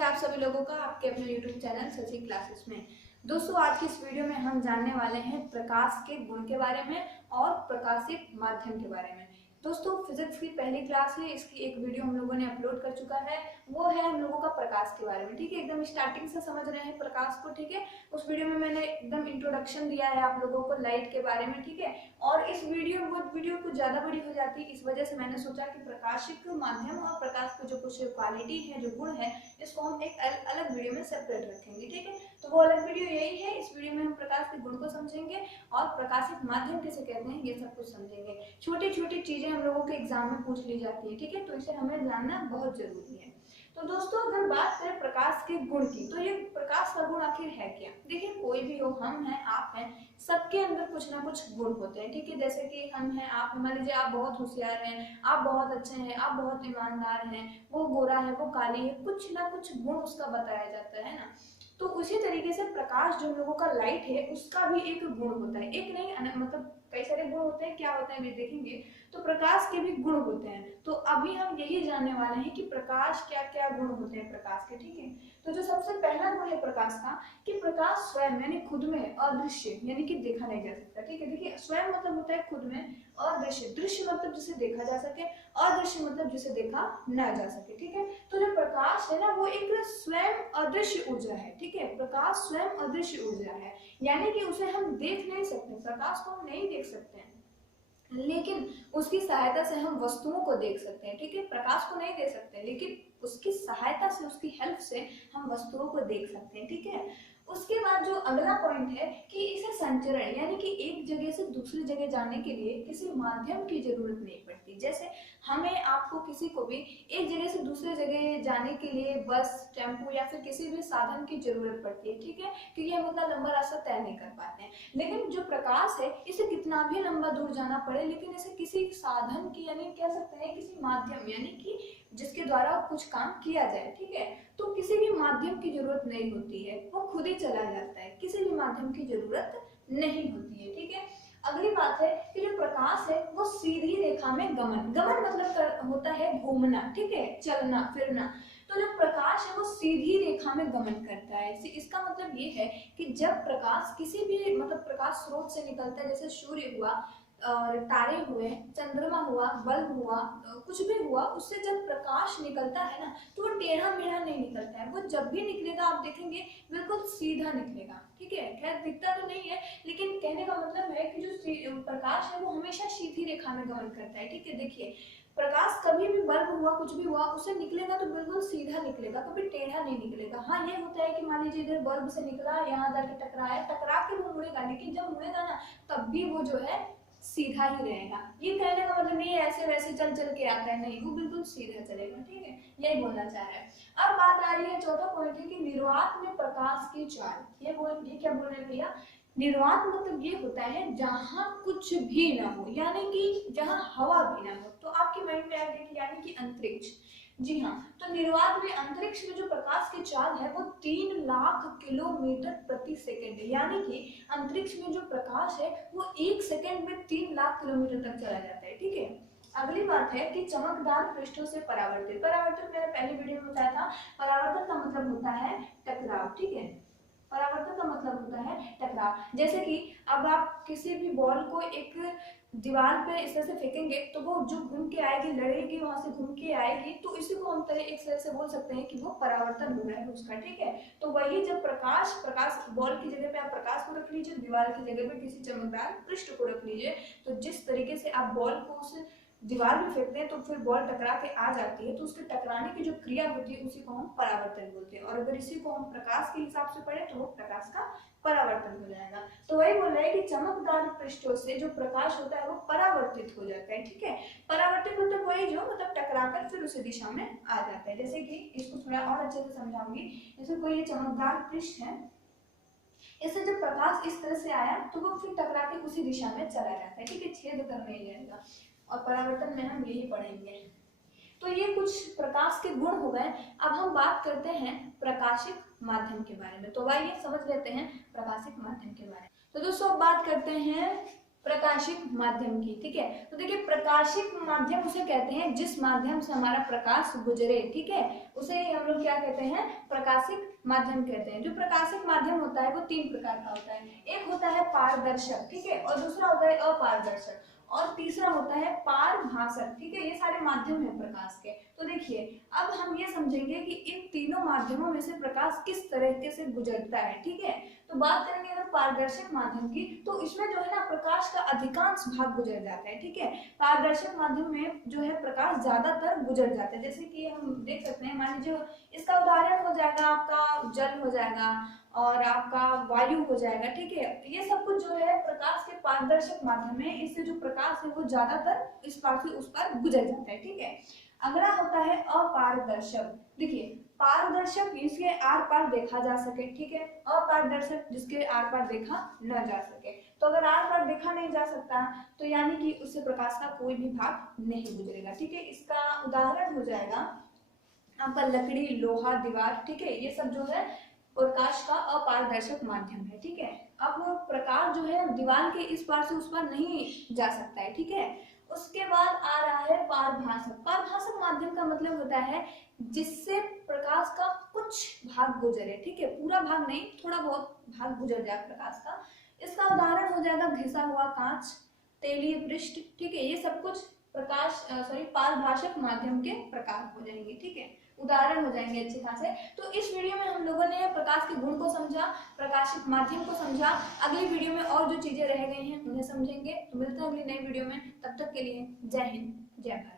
है आप सभी लोगों का आपके अपने YouTube चैनल सची क्लासेस में। दोस्तों आज की इस वीडियो में हम जानने वाले हैं प्रकाश के गुण के बारे में और प्रकाशित माध्यम के बारे में। दोस्तों फिजिक्स की पहली क्लास है, इसकी एक वीडियो हम लोगों ने अपलोड कर चुका है, वो है हम लोगों का प्रकाश के बारे में। ठीक है, एकदम स्टार्टिंग से समझ रहे हैं प्रकाश को। ठीक है, उस वीडियो में मैंने एकदम इंट्रोडक्शन दिया है आप लोगों को लाइट के बारे में। ठीक है, और इस वीडियो कुछ ज्यादा बड़ी हो जाती है, इस वजह से मैंने सोचा कि प्रकाशिक माध्यम और प्रकाश की जो कुछ क्वालिटी है, जो गुण है, इसको हम एक अलग वीडियो में सेपरेट रखेंगे। ठीक है, तो वो अलग वीडियो यही है। इस वीडियो में हम प्रकाश के गुण को समझेंगे और प्रकाशित माध्यम किसे कहते हैं ये सब कुछ समझेंगे। छोटी छोटी चीजें हम लोगों के एग्जाम में पूछ ली जाती है। ठीक है, तो इसे हमें जानना बहुत जरूरी है। तो दोस्तों अगर बात करें प्रकाश के गुण की, तो ये प्रकाश का गुण आखिर है क्या? देखिए, कोई भी हो, हम हैं, आप हैं, सबके अंदर कुछ ना कुछ गुण होते हैं। ठीक है, जैसे कि हम हैं, आप, मान लीजिए आप बहुत होशियार हैं, आप बहुत अच्छे हैं, आप बहुत ईमानदार हैं, वो गोरा है, वो काली है, कुछ ना कुछ गुण उसका बताया जाता है ना। तो उसी तरीके से प्रकाश जो लोगों का लाइट है उसका भी एक गुण होता है। एक नहीं, मतलब कई सारे गुण होते हैं। क्या होता है वे देखेंगे। तो प्रकाश के भी गुण होते हैं। तो अभी हम यही जानने वाले हैं कि प्रकाश क्या क्या गुण होते हैं प्रकाश के। ठीक है, तो जो सबसे पहला गुण है प्रकाश का, कि प्रकाश स्वयं यानी खुद में अदृश्य यानी कि देखा नहीं जा सकता। ठीक है, देखिए स्वयं मतलब होता है खुद में, अदृश्य, दृश्य मतलब जिसे देखा जा सके, अदृश्य मतलब जिसे देखा न जा सके। ठीक है, तो जो प्रकाश है ना वो एक स्वयं अदृश्य ऊर्जा है। ठीक है, प्रकाश स्वयं अदृश्य ऊर्जा है, यानी कि उसे हम देख नहीं सकते, प्रकाश को हम नहीं देख सकते हैं, लेकिन उसकी सहायता से हम वस्तुओं को देख सकते हैं। ठीक है, प्रकाश को नहीं देख सकते लेकिन उसकी सहायता से, उसकी हेल्प से हम वस्तुओं को देख सकते हैं। ठीक है, उसके बाद जो अगला पॉइंट है कि इसे संचरण यानी कि एक जगह से दूसरी जगह जाने के लिए किसी माध्यम की जरूरत नहीं पड़ती। जैसे हमें, आपको, किसी को भी एक जगह से दूसरी जगह जाने के लिए बस, टेम्पो या फिर किसी भी साधन की जरूरत पड़ती है। ठीक है, क्योंकि हम उतना लंबा रास्ता तय नहीं कर पाते हैं। लेकिन जो प्रकाश है इसे कितना भी लंबा दूर जाना पड़े, लेकिन इसे किसी साधन की, यानी कह सकते हैं किसी माध्यम, यानी कि जिसके द्वारा कुछ काम किया जाए। ठीक है, तो किसी भी माध्यम की जरूरत नहीं होती है, वो खुद ही चला जाता है, किसी भी माध्यम की जरूरत नहीं होती है। ठीक है, अगली बात है कि जो प्रकाश है वो सीधी रेखा में गमन, गमन मतलब होता है घूमना। ठीक है, चलना फिरना। तो जो प्रकाश है वो सीधी रेखा में गमन करता है। इसका मतलब ये है कि जब प्रकाश किसी भी, मतलब प्रकाश स्रोत से निकलता है, जैसे सूर्य हुआ, और तारे हुए, चंद्रमा हुआ, बल्ब हुआ, कुछ भी हुआ, उससे जब प्रकाश निकलता है ना तो वो टेढ़ा मेढ़ा नहीं निकलता है। वो जब भी निकलेगा आप देखेंगे बिल्कुल सीधा निकलेगा। ठीक है, खैर दिखता तो नहीं है, लेकिन कहने का मतलब है कि जो प्रकाश है वो हमेशा सीधी रेखा में गमन करता है। ठीक है, देखिए प्रकाश कभी भी, बल्ब हुआ, कुछ भी हुआ, उससे निकलेगा तो बिल्कुल सीधा निकलेगा, कभी टेढ़ा नहीं निकलेगा। हाँ ये होता है कि मान लीजिए इधर बल्ब से निकला, यहाँ जाके टकराया, टकरा के वो मुड़ेगा, लेकिन जब मुड़ेगा ना तब भी वो जो है सीधा ही रहेगा। ये कहने का मतलब नहीं है ऐसे वैसे चल चल के आता है, नहीं, वो बिल्कुल सीधा चलेगा। ठीक है, यही बोलना चाह रहा है। अब बात आ रही है, चौथा पॉइंट है कि निर्वात में प्रकाश की चाल। ये क्या बोल रहे हैं भैया? निर्वात मतलब ये होता है जहां कुछ भी ना हो, यानी कि जहां हवा भी ना हो। तो आपके माइंड में आएगा कि यानी कि अंतरिक्ष। जी हाँ, तो निर्वात में, अंतरिक्ष में जो प्रकाश की चाल है वो 3 लाख किलोमीटर प्रति सेकंड है, यानी कि अंतरिक्ष में जो प्रकाश है वो 1 सेकंड में 3 लाख किलोमीटर तक चला जाता है। ठीक है, अगली बात है कि चमकदार पृष्ठों से परावर्तित। परावर्तन मैंने पहली वीडियो में बताया था, परावर्तन का मतलब होता है टकराव। ठीक है, परावर्तन का मतलब होता है टकराव। जैसे कि अब आप किसी भी बॉल को एक दीवार पे इस तरह से फेंकेंगे तो वो जो घूम के आएगी, लड़ेगी, वहां से घूम के आएगी, तो इसी को हम तरह एक तरह से बोल सकते हैं कि वो परावर्तन हो रहा है उसका। ठीक है, तो वही जब प्रकाश बॉल की जगह पे आप प्रकाश को रख लीजिए, दीवार की जगह पे किसी चमकदार पृष्ठ को रख लीजिए, तो जिस तरीके से आप बॉल को उस दीवार में फेंकते हैं तो फिर बॉल टकरा के आ जाती है, तो उसके टकराने की जो क्रिया होती है उसी को हम परावर्तन बोलते हैं। और अगर इसी को हम प्रकाश के हिसाब से पढ़े तो वो प्रकाश का परावर्तन हो जाएगा। तो वही बोल रहा है कि चमकदार पृष्ठों से जो प्रकाश होता है वो परावर्तित हो जाता है। ठीक है, परावर्तित मतलब वही जो, मतलब टकराकर फिर उसी दिशा में आ जाता है। जैसे कि इसको थोड़ा और अच्छे से समझाऊंगी। जैसे कोई ये चमकदार पृष्ठ है, इससे जब प्रकाश इस तरह से आया तो वो फिर टकरा के उसी दिशा में चला जाता है। ठीक है, छेद कर नहीं जाएगा। और परावर्तन में हम यही पढ़ेंगे। तो ये कुछ प्रकाश के गुण हो गए। अब हम बात करते हैं प्रकाशिक माध्यम के बारे में। तो आइए समझ लेते हैं प्रकाशिक माध्यम के बारे में। तो दोस्तों बात करते हैं प्रकाशिक माध्यम की। ठीक है, तो देखिए प्रकाशिक माध्यम उसे कहते हैं जिस माध्यम से हमारा प्रकाश गुजरे। ठीक है, उसे ही हम लोग क्या कहते हैं, प्रकाशिक माध्यम कहते हैं। जो प्रकाशिक माध्यम होता है वो 3 प्रकार का होता है। एक होता है पारदर्शक, ठीक है, और दूसरा होता है अपारदर्शक, और तीसरा होता है पारभासक। ठीक है, ये सारे माध्यम है प्रकाश के। तो देखिए अब हम ये समझेंगे कि इन तीनों माध्यमों में से प्रकाश किस तरीके से गुजरता है। ठीक है, तो बात करेंगे अगर पारदर्शक माध्यम की, तो इसमें जो है ना प्रकाश का अधिकांश भाग गुजर जाता है। ठीक है, पारदर्शक माध्यम में जो है प्रकाश ज्यादातर गुजर जाता है। जैसे कि हम देख सकते हैं, मान लीजिए इसका उदाहरण हो जाएगा आपका जल हो जाएगा और आपका वायु हो जाएगा। ठीक है, ये सब कुछ जो है प्रकाश के पारदर्शक माध्यम में, इससे जो प्रकाश है वो ज्यादातर इस पार से उस पार गुजर जाता है। ठीक है, अगला होता है अपारदर्शक। देखिए पारदर्शक जिसके आर पार देखा जा सके। ठीक है, अपारदर्शक जिसके आर पार देखा न जा सके। तो अगर आर पार देखा नहीं जा सकता तो यानी कि उससे प्रकाश का कोई भी भाग नहीं गुजरेगा। ठीक है, इसका उदाहरण हो जाएगा आपका लकड़ी, लोहा, दीवार। ठीक है, ये सब जो है प्रकाश का अपारदर्शक माध्यम है। ठीक है, अब प्रकाश जो है दीवार के इस पार से उस पार नहीं जा सकता है। ठीक है, उसके बाद आ रहा है पारभासक। पारभासक माध्यम का मतलब होता है जिससे प्रकाश का कुछ भाग गुजरे। ठीक है, पूरा भाग नहीं, थोड़ा बहुत भाग गुजर जाए प्रकाश का। इसका उदाहरण हो जाएगा घिसा हुआ कांच, तेलीय पृष्ठ। ठीक है, ये सब कुछ प्रकाश पारभासक माध्यम के प्रकार हो जाएंगे। ठीक है, उदाहरण हो जाएंगे अच्छे खासे। तो इस वीडियो में हम लोगों ने प्रकाश के गुण को समझा, प्रकाशिक माध्यम को समझा। अगली वीडियो में और जो चीजें रह गई हैं उन्हें समझेंगे। तो मिलते हैं अगली नई वीडियो में, तब तक के लिए जय हिंद, जय भारत।